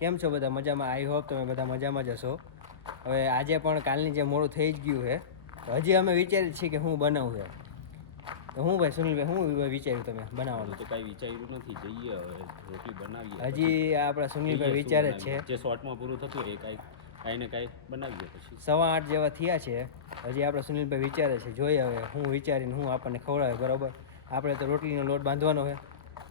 કેમ છો બધા? મજામાં? આઈ હોપ તમે બધા મજામાં જ હશો. હવે આજે પણ કાલની જે મોડું થઈ જ ગયું છે, તો હજી અમે વિચારીએ છીએ કે હું બનાવું છે. તો હું ભાઈ સુનિલભાઈ, હું વિચાર્યું તમે બનાવવાનું? તો કાંઈ વિચાર્યું નથી, જઈએ હવે રોટલી બનાવીએ. હજી આપણા સુનિલભાઈ વિચારે જ છે. જે શોર્ટમાં પૂરું થતું હોય એ કાંઈ ને કાંઈ બનાવીએ. પછી 8:15 જેવા થયા છે. હજી આપણા સુનિલભાઈ વિચારે છે. જોઈએ હવે હું વિચારીને હું આપણને ખવડાવે. બરાબર, આપણે તો રોટલીનો લોટ બાંધવાનો છે.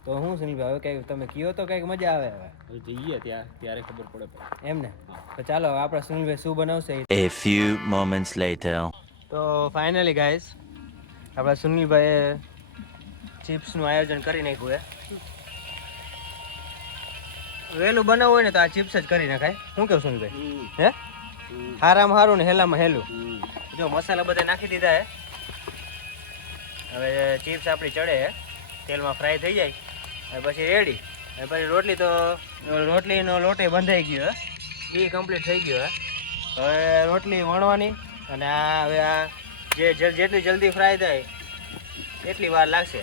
તો હું સુનિલભાઈ હવે કંઈક તમે કહો તો કંઈક મજા આવે. હવે જઈએ ત્યારે ખબર પડે એમ ને. તો ચાલો આપણા સુનિલભાઈ શું બનાવશે. A few moments later. તો ફાઇનલી ગાઈસ, આપણા સુનિલભાઈએ ચિપ્સનું આયોજન કરી નાખ્યું છે. વહેલું બનાવવું હોય ને તો આ ચિપ્સ જ કરી નખાય. શું કેવું સુનિલભાઈ? હે હારામાં હારું ને હેલામાં હેલું. જો મસાલા બધા નાખી દીધા હે. હવે ચિપ્સ આપણી ચડે હે, તેલમાં ફ્રાય થઈ જાય પછી રેડી. પછી રોટલીનો લોટ બંધાઈ ગયો હે, એ કમ્પ્લીટ થઈ ગયો હે. હવે રોટલી વણવાની અને આ જેટલી જલ્દી ફ્રાય થાય એટલી વાર લાગશે.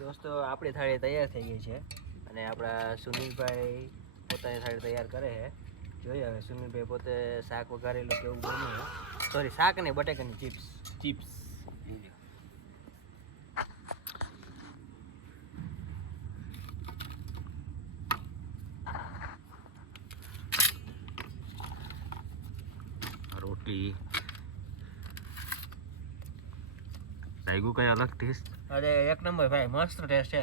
દોસ્તો આપણી થાળી તૈયાર થઈ ગઈ છે અને આપણા સુનિલભાઈ પોતાની થાળી તૈયાર કરે છે. જોઈએ હવે સુનિલભાઈ પોતે શાક વઘારેલું કેવું બન્યું છે. સોરી, શાક નહીં, બટેકાની ચિપ્સ. રોટલી લાગ્યું કઈ અલગ ટેસ્ટ? અરે એક નંબર ભાઈ, મસ્ત ટેસ્ટ છે.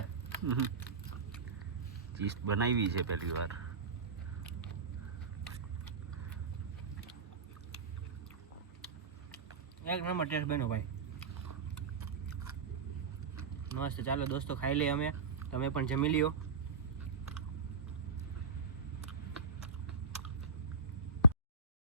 ચીઝ બનાવી છે પહેલી વાર. એક નંબર ટેસ્ટ બન્યો ભાઈ, મસ્ત. ચાલો દોસ્તો ખાઈ લઈએ અમે, તમે પણ જમી લ્યો.